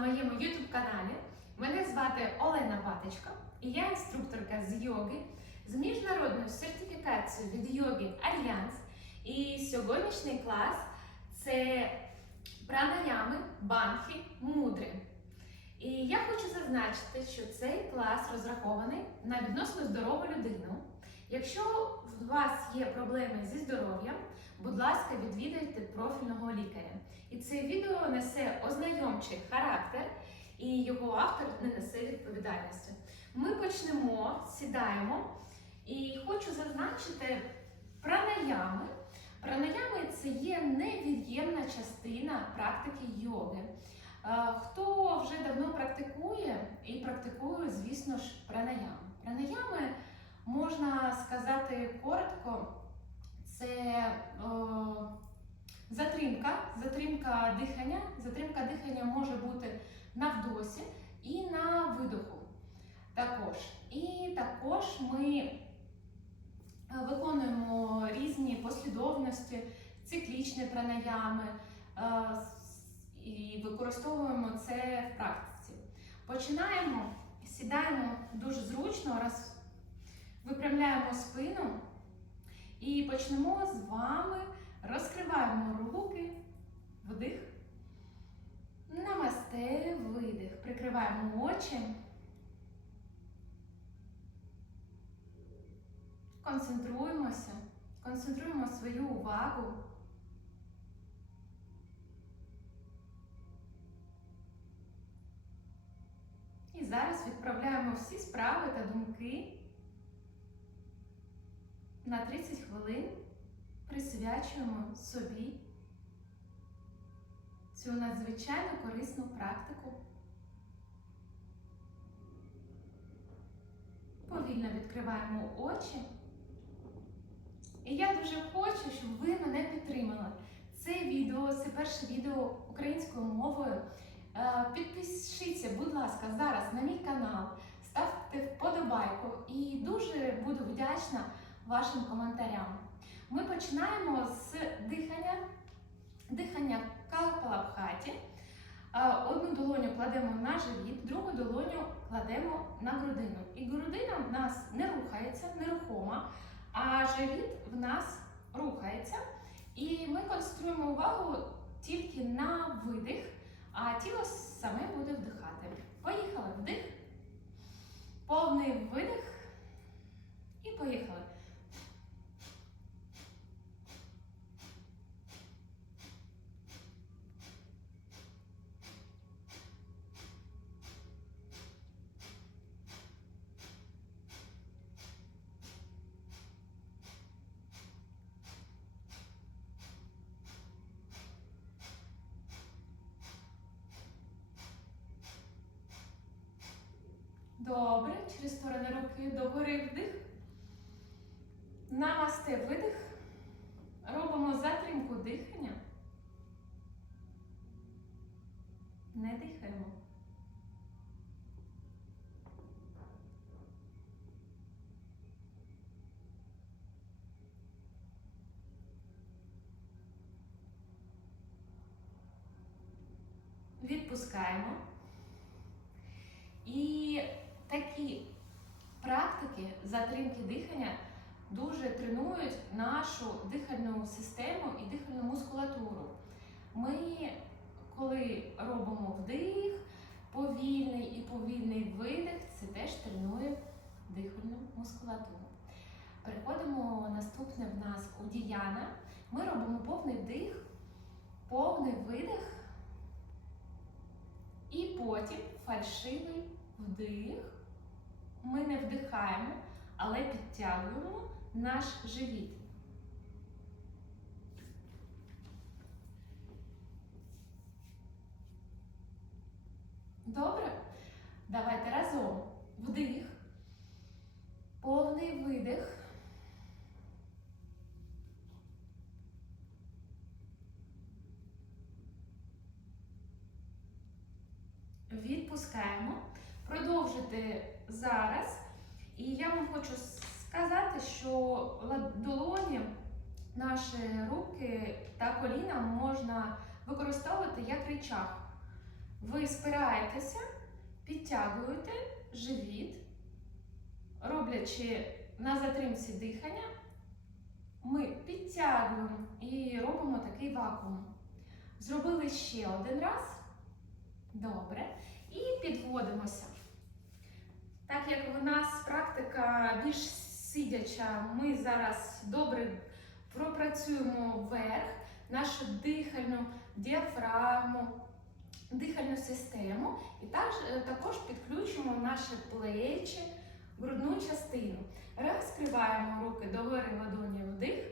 моєму YouTube каналі. Мене звати Олена Батечко і я інструкторка з йоги з міжнародною сертифікацією від йоги Альянс. І сьогоднішній клас це пранаями, банхи, мудри. І я хочу зазначити, що цей клас розрахований на відносно здорову людину. Якщо у вас є проблеми зі здоров'ям, будь ласка, відвідайте профільного лікаря. І це відео несе ознайомчий характер, і його автор не несе відповідальності. Ми почнемо, сідаємо, і хочу зазначити пранаями. Пранаями це є невід'ємна частина практики йоги. Е, Хто вже давно практикує і практикує, звісно ж, пранаям. Пранаями можна сказати коротко, це о, затримка, затримка дихання. Затримка дихання може бути на вдосі і на видоху. Також. І також ми е, виконуємо різні послідовності, циклічні пранаями е, і використовуємо це в практиці. Починаємо, сідаємо дуже зручно, раз випрямляємо спину і почнемо з вами, розкриваємо руки, вдих, намасте, видих, прикриваємо очі, концентруємося, концентруємо свою увагу. І зараз відправляємо всі справи та думки на 30 хвилин присвячуємо собі цю надзвичайно корисну практику. Повільно відкриваємо очі. І я дуже хочу, щоб ви мене підтримали. Це відео, це перше відео українською мовою. Е, Підпишіться, будь ласка, зараз на мій канал, ставте вподобайку і дуже буду вдячна вашим коментарям. Ми починаємо з дихання, дихання калпалабхаті. Одну долоню кладемо на живіт, другу долоню кладемо на грудину. І грудина в нас не рухається, нерухома, а живіт в нас рухається. І ми концентруємо увагу тільки на видих, а тіло саме буде вдихати. Поїхали вдих, повний видих і поїхали. Добре, через сторони руки догори вдих. Намасте видих. Робимо затримку дихання. Не дихаємо. Відпускаємо. І такі практики затримки дихання дуже тренують нашу дихальну систему і дихальну мускулатуру. Ми, коли робимо вдих, повільний і повільний видих, це теж тренує дихальну мускулатуру. Переходимо наступне в нас у діяна. Ми робимо повний вдих, повний видих. І потім фальшивий вдих. Ми не вдихаємо, але підтягуємо наш живіт. Добре? Давайте разом. Вдих. Повний видих. Відпускаємо. Продовжити зараз. І я вам хочу сказати, що долоні, наші руки та коліна можна використовувати як речах. Ви спираєтеся, підтягуєте живіт, роблячи на затримці дихання, ми підтягуємо і робимо такий вакуум. Зробили ще один раз. Добре. І підводимося. Так як в нас практика більш сидяча, ми зараз добре пропрацюємо вверх, нашу дихальну діафрагму, дихальну систему і також, також підключимо наші плечі, грудну частину. Розкриваємо руки догори ладоні вдих,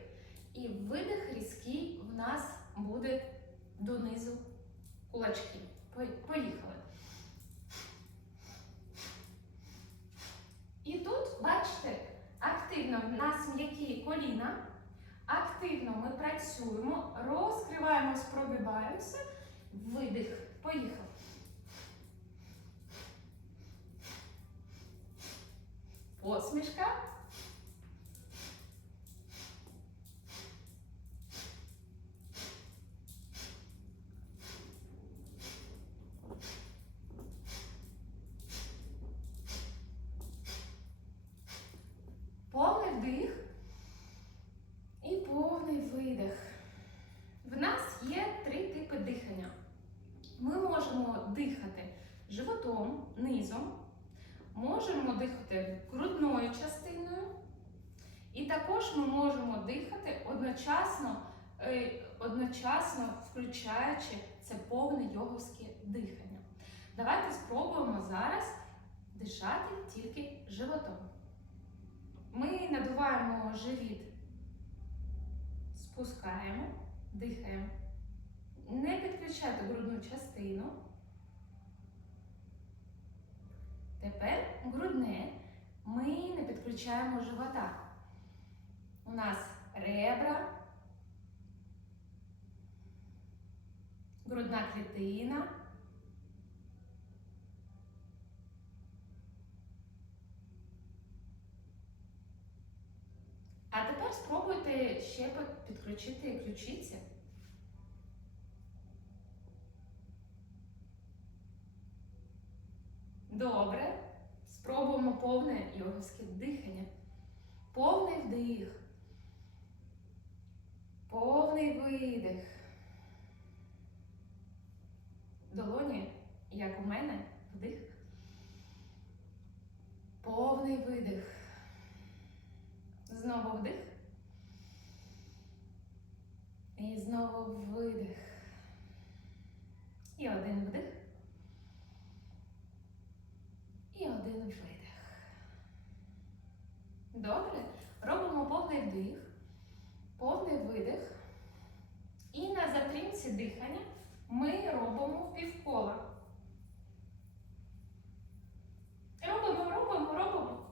і видих різкий в нас буде донизу кулачки. Поїхали. І тут, бачите, активно в нас м'які коліна. Активно ми працюємо, розкриваємось, пробиваємося. Видих. Поїхали. Посмішка. Повний вдих і повний видих. В нас є три типи дихання. Ми можемо дихати животом, низом, можемо дихати грудною частиною, і також ми можемо дихати одночасно, е, одночасно включаючи це повне йоговське дихання. Давайте спробуємо зараз дишати тільки животом. Ми надуваємо живіт, спускаємо, дихаємо. Не підключайте грудну частину. Тепер грудне ми не підключаємо живота. У нас ребра, грудна клітина. А тепер спробуйте ще підключити ключиці. Добре. Спробуємо повне йоговське дихання. Повний вдих. Повний видих. Долоні, як у мене, вдих. Повний видих. Знову вдих. І знову видих. І один вдих. І один видих. Добре. Робимо повний вдих, повний видих. І на затримці дихання ми робимо півкола. Робимо, робимо, робимо.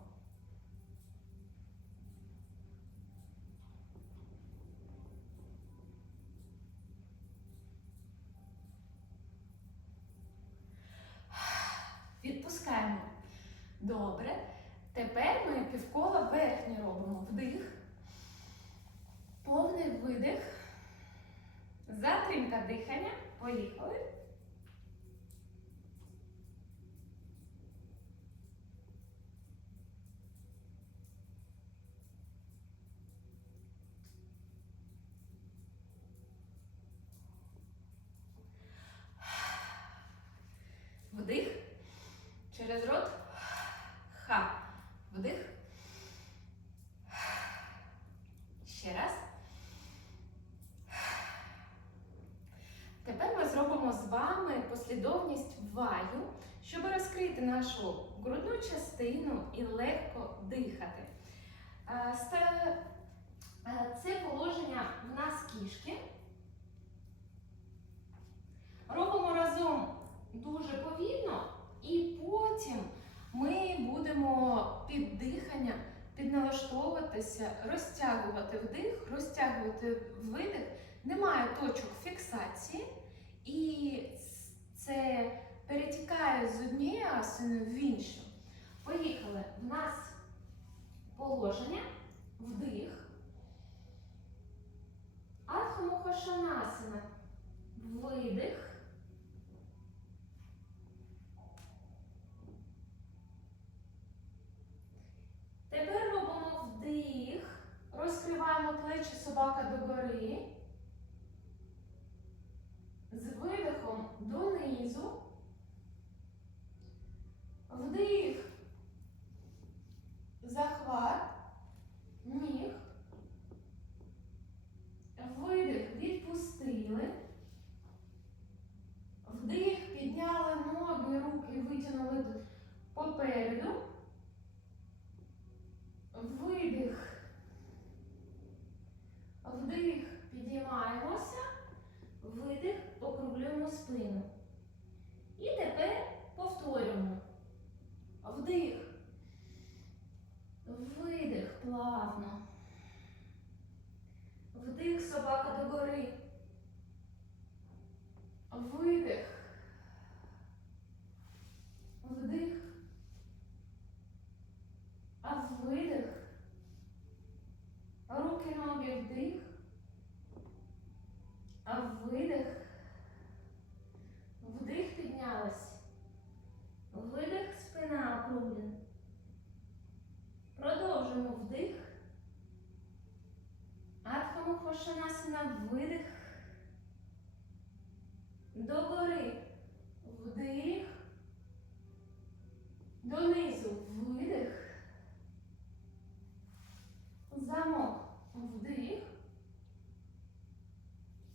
Відпускаємо. Добре. Тепер ми півкола верхні робимо. Вдих. Повний видих. Затримка дихання. Поїхали. Нашу грудну частину і легко дихати. Е, е, Це положення в нас кішки. Робимо разом дуже повільно, і потім ми будемо під дихання підналаштовуватися, розтягувати вдих, розтягувати видих. Немає точок фіксації, і це перетікає з однієї асини в іншу. Поїхали. В нас положення, вдих, Адхамухашанасана. видих. Тепер робимо вдих, розкриваємо плечі собака до гори. З видихом донизу. Вдих. Захват. Ніг. Видих. Відпустили. Вдих. Підняли ноги, руки, витягнули попереду. Видих. Вдих. Підіймаємося. Видих. Округлюємо спину. І тепер повторюємо. Вдих. Видих плавно. Вдих собака догори. Видих. Вдих. А видих. Руки, ноги вдих. А видих. Вдих піднялась. Видих, спина округлена. Продовжуємо вдих. Адхамухошанасана, видих. Догори. Вдих. Донизу. Видих. Замок. Вдих.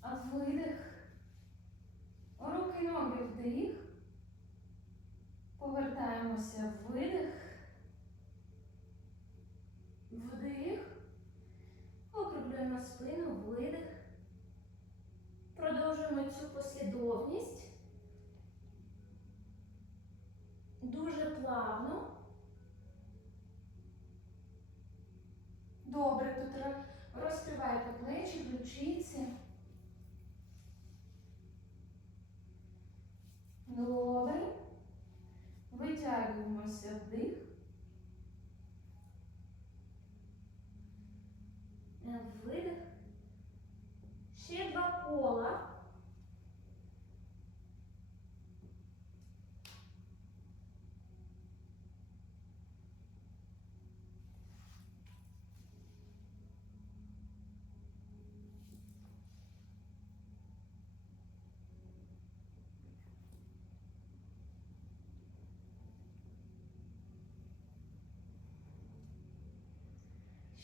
А видих. Руки, ноги вдих. Повертаємося. Видих. Вдих. Округлюємо спину, видих. Продовжуємо цю послідовність. Дуже плавно. Добре, тут ро- розкривайте плечі, ключиці. Добре. Витягуємося вдих. Е, Видих. Ще два кола.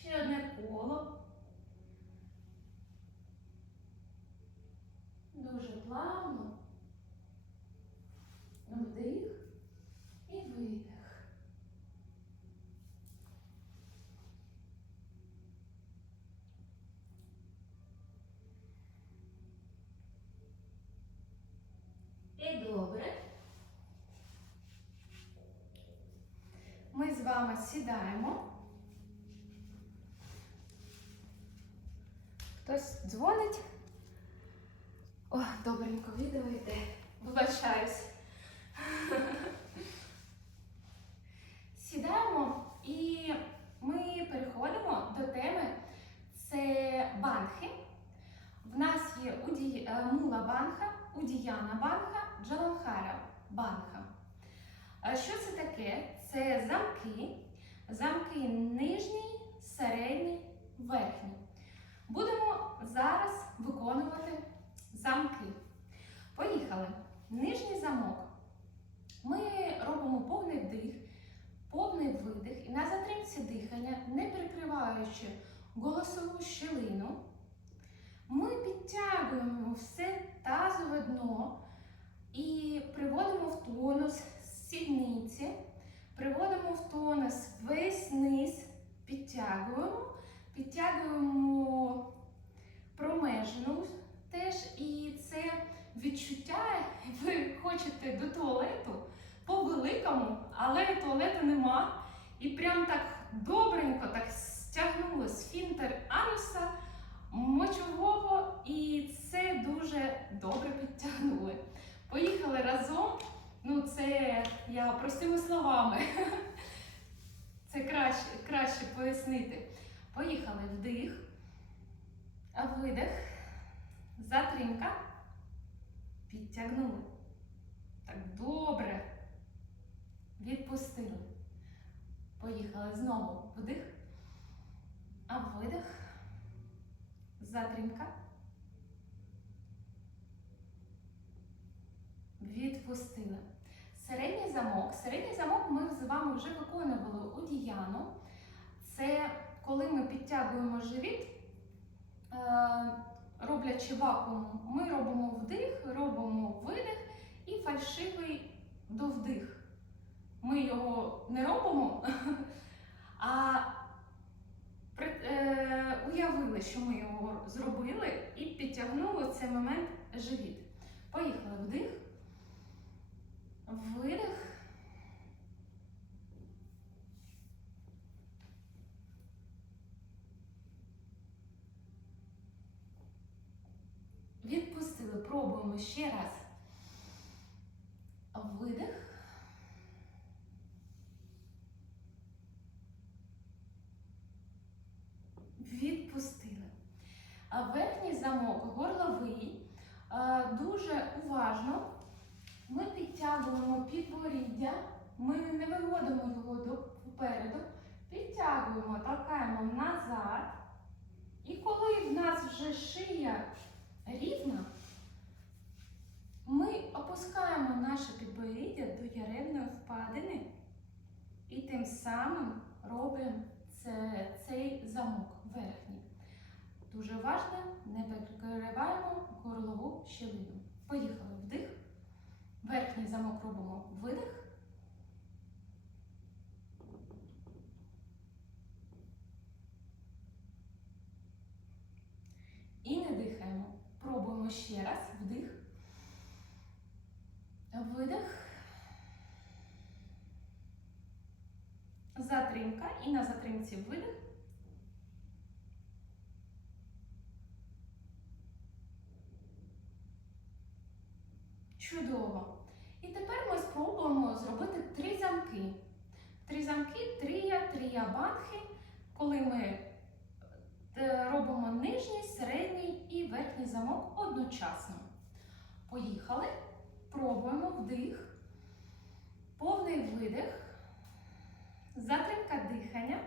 Ще одне коло. Дуже плавно. Вдих і видих. І добре. Ми з вами сідаємо. Хтось дзвонить. О, добренько відео йде. Вибачаюсь. Сідаємо і ми переходимо до теми це банхи. В нас є уді... е, мула банха, удіяна банха, джаланхара банха. Е, Що це таке? Це замки, замки нижній, середній, верхній. Будемо зараз виконувати замки. Поїхали. Нижній замок. Ми робимо повний вдих, повний видих і на затримці дихання, не перекриваючи голосову щелину, ми підтягуємо все тазове дно і приводимо в тонус сідниці, приводимо в тонус весь низ, підтягуємо, підтягуємо промежину теж, і це відчуття, ви хочете до туалету по великому, але туалету нема. І прям так добренько так стягнули сфінтер ануса мочового, і це дуже добре підтягнули. Поїхали разом. Ну, це я простими словами. Це краще, краще пояснити. Поїхали вдих, видих, затримка, підтягнули. Так, добре. Відпустили. Поїхали знову вдих, а видих. затримка. Відпустили. Середній замок. Середній замок ми з вами вже виконували у Діяну. Це коли ми підтягуємо живіт, е, роблячи вакуум, ми робимо вдих, робимо видих і фальшивий довдих. Ми його не робимо, а е, уявили, що ми його зробили і підтягнули в цей момент живіт. Поїхали вдих, видих. Відпустили. Пробуємо ще раз. Видих. Відпустили. Верхній замок горловий. Дуже уважно ми підтягуємо підборіддя, ми не виводимо його попереду, підтягуємо, толкаємо назад. І коли в нас вже шия рівна, ми опускаємо наше підборіддя до яремної впадини і тим самим робимо це, цей замок верхній. Дуже важливо, не перекриваємо горлову щелину. Поїхали вдих. Верхній замок робимо видих. І не дихаємо. Пробуємо ще раз. Вдих. Видих. Затримка. І на затримці видих. Чудово. І тепер ми спробуємо зробити три замки. Три замки, трія, трія банхи, коли ми е, робимо нижній, середній і верхній замок одночасно. Поїхали. Пробуємо вдих, повний видих, затримка дихання,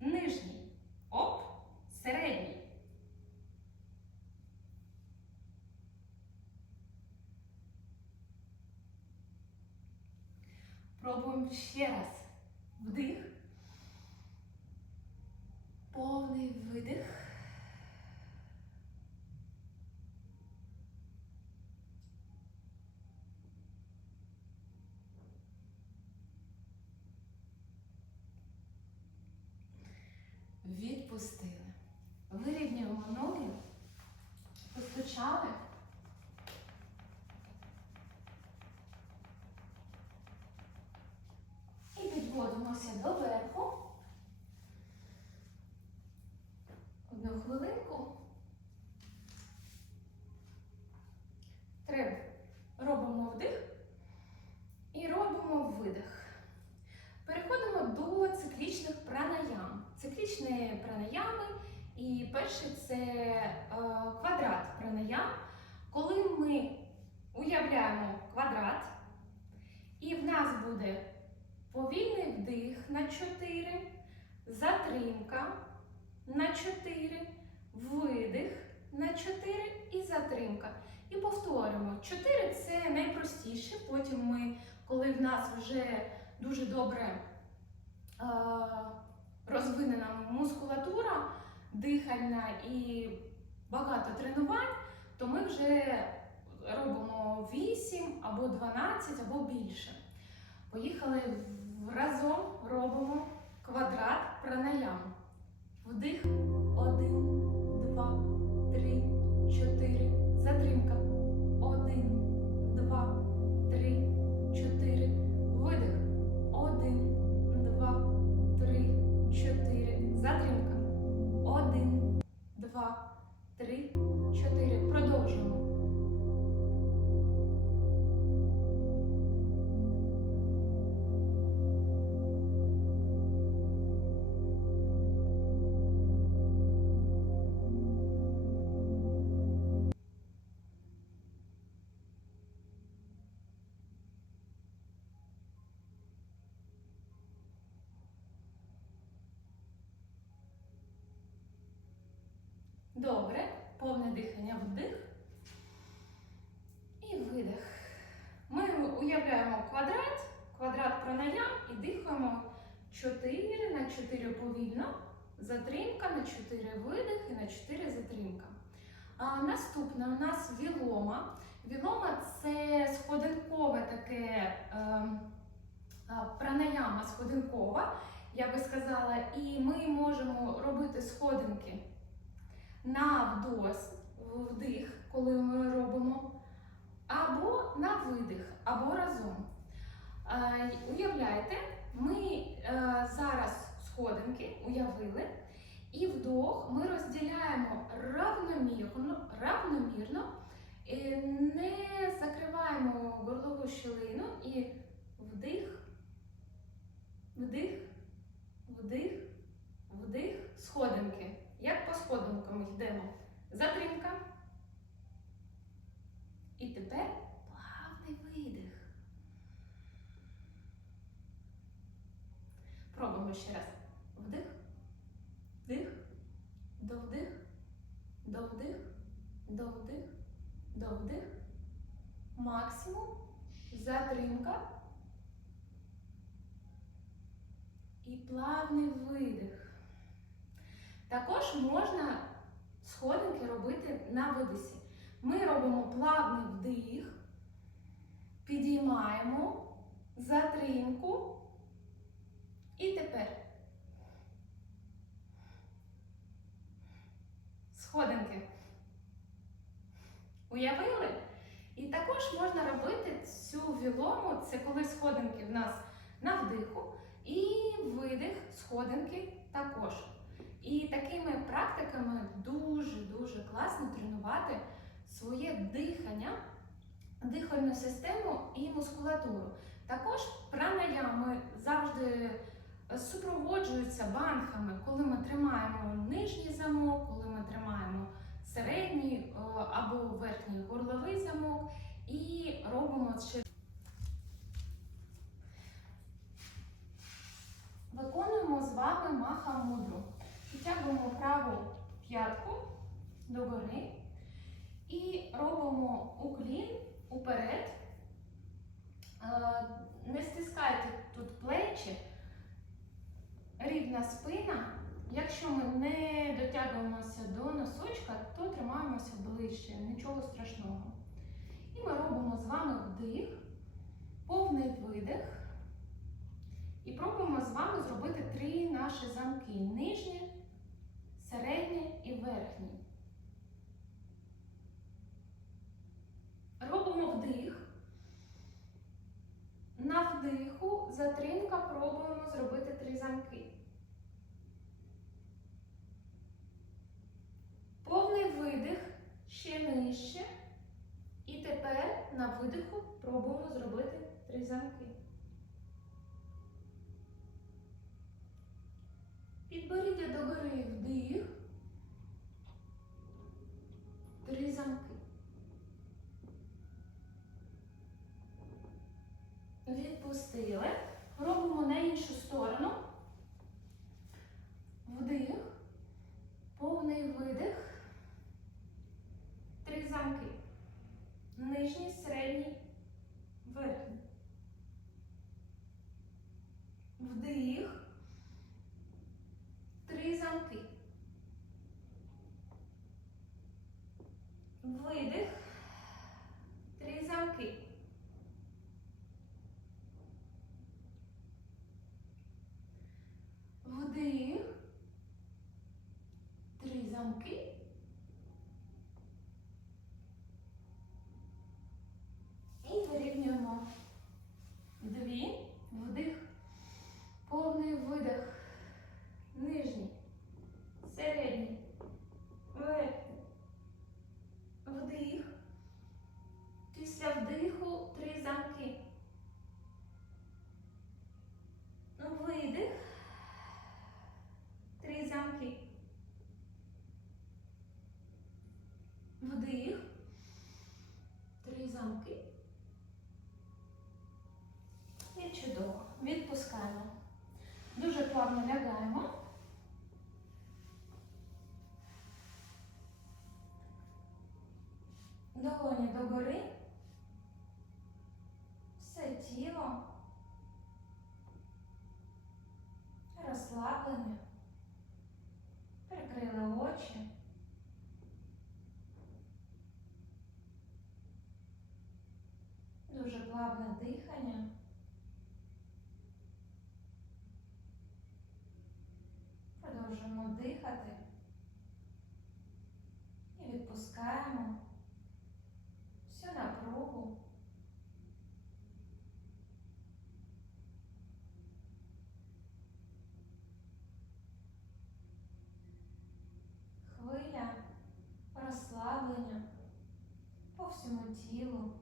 нижній. Оп, середній. Пробуємо ще раз. Вдих. Повний видих. Відпустили. Вирівнюємо ноги, постучали. І підводимося до верху. Одну хвилинку. Треба. Робимо вдих і робимо видих. Переходимо до циклічних пранаям. Циклічні пранаями. І перший це е, квадрат пранаям. Коли ми уявляємо квадрат, і в нас буде Повільний вдих на 4, затримка на 4, видих на 4 і затримка. І повторимо. 4 це найпростіше. Потім ми, коли в нас вже дуже добре розвинена мускулатура, дихальна і багато тренувань, то ми вже робимо 8 або 12 або більше. Поїхали разом робимо квадрат пранаям. Вдих. Один, два, три, чотири. Затримка. Добре. повне дихання вдих і видих. Ми уявляємо квадрат, квадрат пранаям і дихаємо 4 на 4 повільно. Затримка на 4 видих і на 4 затримка. А, наступне у нас вілома. Вілома це сходинкове таке е, пранаяма сходинкова, я би сказала, і ми можемо робити сходинки на вдос, вдих, коли ми робимо, або на видих, або разом. Е, Уявляйте, ми е, зараз сходинки уявили, і вдох ми розділяємо равномірно, равномірно е, не закриваємо горлову щілину і вдих, вдих, вдих, вдих, сходинки. Як по сходинкам йдемо. Затримка. І тепер плавний видих. Пробуємо ще раз. Вдих, вдих, довдих, довдих, довдих, довдих. Максимум. Затримка. І плавний видих. Також можна сходинки робити на видисі. Ми робимо плавний вдих, підіймаємо затримку. І тепер сходинки. Уявили? І також можна робити цю вілому, це коли сходинки в нас на вдиху, і видих сходинки також. І такими практиками дуже-дуже класно тренувати своє дихання, дихальну систему і мускулатуру. Також пранаями завжди супроводжуються банхами, коли ми тримаємо нижній замок, коли ми тримаємо середній або верхній горловий замок і робимо ще. Виконуємо з вами маха мудру. Підтягуємо праву п'ятку догори і робимо уклін уперед. Е, Не стискайте тут плечі, рівна спина. Якщо ми не дотягуємося до носочка, то тримаємося ближче, нічого страшного. І ми робимо з вами вдих, повний видих. І пробуємо з вами зробити три наші замки: нижнє, середнє і верхнє. Робимо вдих. На вдиху затримка пробуємо зробити три замки. Повний видих ще нижче. І тепер на видиху пробуємо зробити три замки. Підборіддя догори вдих. Три замки. Відпустили. Робимо на іншу сторону. Вдих. Повний видих. Три замки. Нижній, середній, верхній. Вдих. Три замки. Видих. Три замки. Вдих. Три замки. І вирівнюємо. Дві. Вдих. Повний видих. Нижній. Середній. Верхній. Вдих. Після вдиху три замки. Видих. Три замки. Вдих. Три замки. І чудово. Відпускаємо. Дуже плавно лягаємо. Долоні догори. Все тіло розслаблене. Прикрили очі. Дуже плавне дихання. Продовжуємо дихати і відпускаємо всю напругу. Хвиля розслаблення по всьому тілу.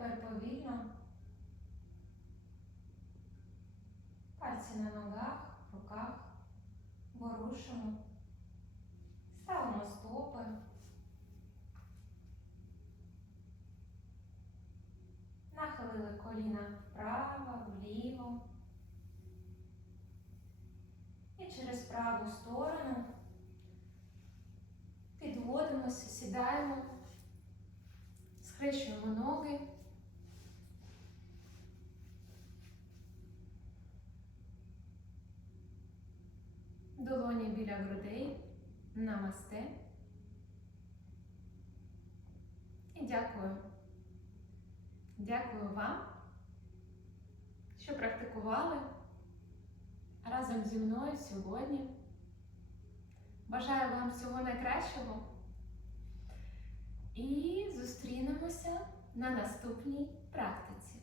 Тепер повільно пальці на ногах, руках ворушимо, ставимо стопи. Нахилили коліна вправо, вліво. І через праву сторону підводимося, сідаємо, схрещуємо ноги. Долоні біля грудей. Намасте. І дякую. Дякую вам, що практикували разом зі мною сьогодні. Бажаю вам всього найкращого. І зустрінемося на наступній практиці.